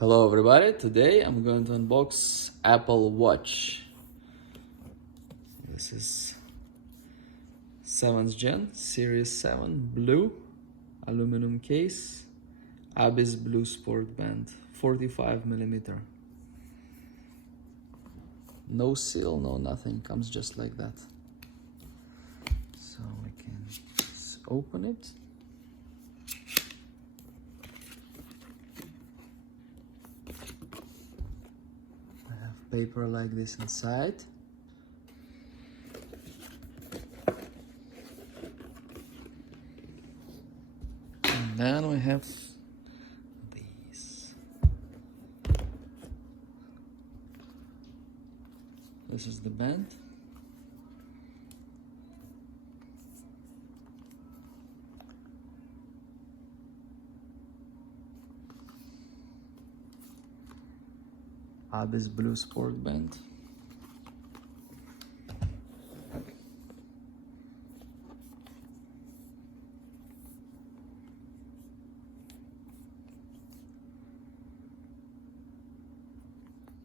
Hello everybody, today I'm going to unbox Apple Watch. This is 7th gen, Series 7, blue, aluminum case, Abyss Blue Sport Band, 45mm. No seal, no nothing, comes just like that. So we can just open it. Paper like this inside. And then we have these. This is the band. Abyss Blue Sport Band.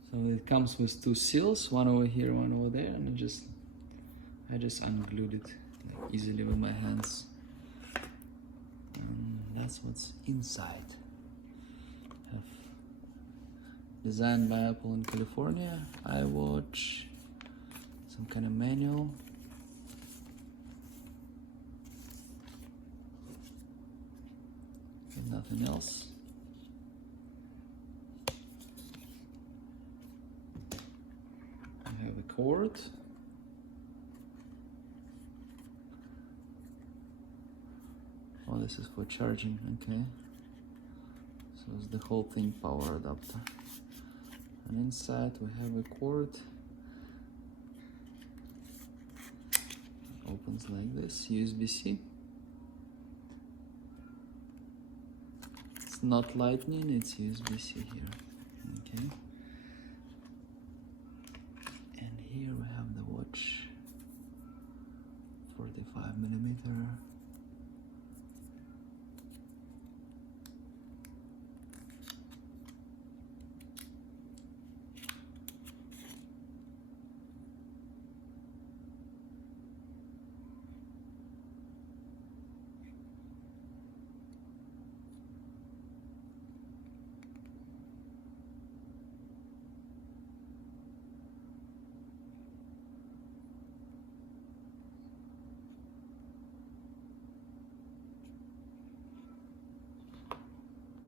So it comes with two seals, one over here, one over there, and I just unglued it like easily with my hands. And that's what's inside. Designed by Apple in California, iWatch, some kind of manual. And nothing else. I have a cord. Oh, this is for charging, okay. So it's the whole thing, power adapter. And inside we have a cord. Opens like this, USB-C. It's not lightning, it's USB-C here, okay. And here we have the watch, 45mm.